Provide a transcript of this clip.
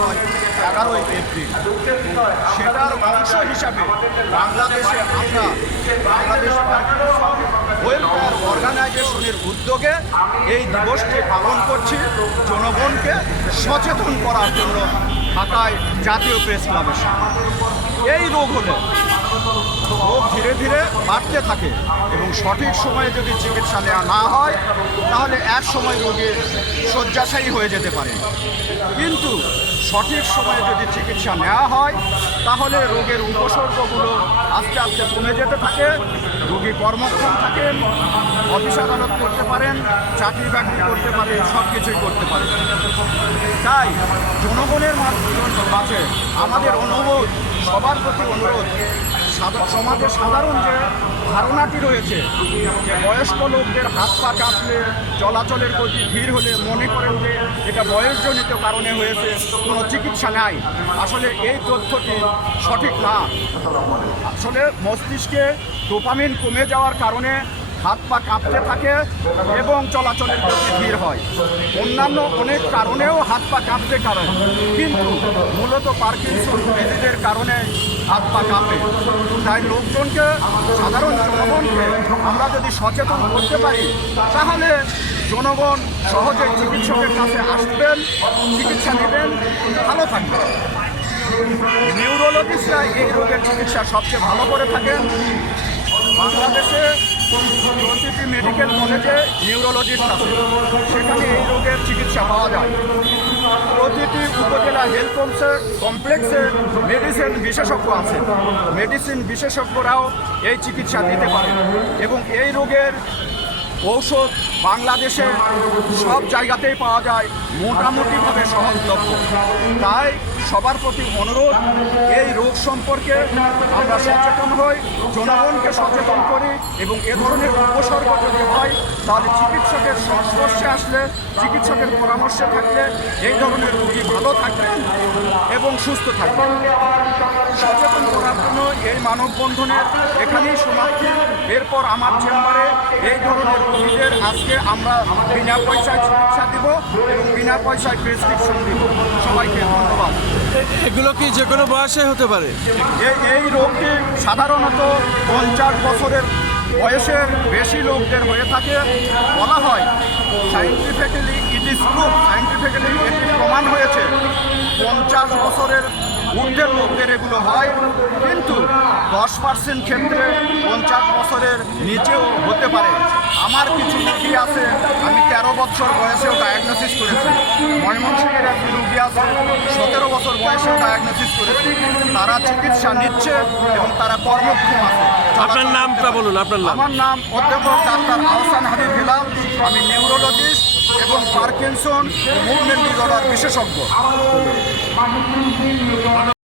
হয় 11ই এপ্রিল। সেটার অংশ হিসাবে বাংলাদেশে আমরা বাংলাদেশ পার্কিনসন ওয়েলফেয়ার অর্গানাইজেশনের উদ্যোগে এই দিবসটি পালন করছি জনগণকে সচেতন করার জন্য ঢাকায় জাতীয় প্রেস ক্লাবের সামনে। এই রোগ হলে রোগ ধীরে ধীরে বাড়তে থাকে এবং সঠিক সময়ে যদি চিকিৎসা নেওয়া না হয় তাহলে এক সময় রোগী শয্যাশায়ী হয়ে যেতে পারে, কিন্তু সঠিক সময়ে যদি চিকিৎসা নেওয়া হয় তাহলে রোগের উপসর্গগুলো আস্তে আস্তে কমে যেতে থাকে, রোগী কর্মক্ষম থাকেন, অফিস আদালত করতে পারেন, চাকরি বাকরি করতে পারেন, সব কিছুই করতে পারেন। তাই জনগণের মাঝে আমাদের অনুরোধ, সবার প্রতি অনুরোধ, সমাজের সাধারণ যে ধারণাটি রয়েছে যে বয়স্ক লোকদের হাত পা কাঁপলে, চলাচলের প্রতি ভিড় হলে মনে করেন যে এটা বয়সজনিত কারণে হয়েছে, কোনো চিকিৎসা নাই। আসলে এই তথ্যটি সঠিক না। আসলে মস্তিষ্কে ডোপামিন কমে যাওয়ার কারণে হাত পা কাঁপতে থাকে এবং চলাচলের প্রতি ভিড় হয়। অন্যান্য অনেক কারণেও হাত পা কাঁপতে কারণ, কিন্তু মূলত পার্কিনসন ডিজিজের কারণে হাত পা কাঁপে। তাই লোকজনকে, সাধারণ জনগণকে আমরা যদি সচেতন করতে পারি তাহলে জনগণ সহজে চিকিৎসকের কাছে আসবেন, চিকিৎসা নেবেন, ভালো থাকবেন। নিউরোলজিস্টরা এই রোগের চিকিৎসা সবচেয়ে ভালো করে থাকেন। বাংলাদেশে প্রতিটি মেডিকেল কলেজে নিউরোলজিস্ট আছে, সেখানে এই রোগের চিকিৎসা পাওয়া যায়। প্রতিটি উপজেলা হেলথ কমপ্লেক্সে মেডিসিন বিশেষজ্ঞ আছে, মেডিসিন বিশেষজ্ঞরাও এই চিকিৎসা দিতে পারে এবং এই রোগের ঔষধ বাংলাদেশে সব জায়গাতেই পাওয়া যায়, মোটামুটিভাবে সহজলভ্য। তাই সবার প্রতি অনুরোধ, এই রোগ সম্পর্কে আমরা সচেতন হই, জনগণকে সচেতন করি এবং এ ধরনের উপসর্গ যদি হয় তাহলে চিকিৎসকের সংস্পর্শে আসলে, চিকিৎসকের পরামর্শে থাকলে এই ধরনের রোগী ভালো থাকবেন এবং সুস্থ থাকবেন। সচেতন করার জন্য এই মানববন্ধনের এখানেই সমাপ্তি। এরপর আমার চেম্বারে এই ধরনের রোগীদের আজকে আমরা বিনা পয়সায় চিকিৎসা দিব এবং বিনা পয়সায় প্রেসক্রিপশন দিব। সবাইকে ধন্যবাদ। এগুলো কি যে কোনো বয়সে হতে পারে? এই রোগটি সাধারণত 50 বছরের বয়সের বেশি লোকদের হয়ে থাকে। বলা হয় scientifically it is prove, scientifically এটি প্রমাণ হয়েছে 50 বছরের ঊর্ধ্বের লোকদের এগুলো হয়, কিন্তু 10% ক্ষেত্রে 50 বছরের নিচেও হতে পারে। আমার কিছু রুগী আছে, আমি 13 বছর বয়সেও ডায়াগনোসিস করেছি। ময়মনসিংহের একটি রুগী আছে, 17 বছর বয়সেও ডায়াগনোসিস করেছি। তারা চিকিৎসা নিচ্ছে এবং তারা কর্মক্ষম আছে। আপনার নামটা বলুন। আপনার নাম? আমার নাম অধ্যাপক ডাক্তার আহসান হাবিব হেলাল। আমি নিউরোলজিস্ট এবং পার্কিনসন মুভমেন্ট ডিসঅর্ডার বিশেষজ্ঞ।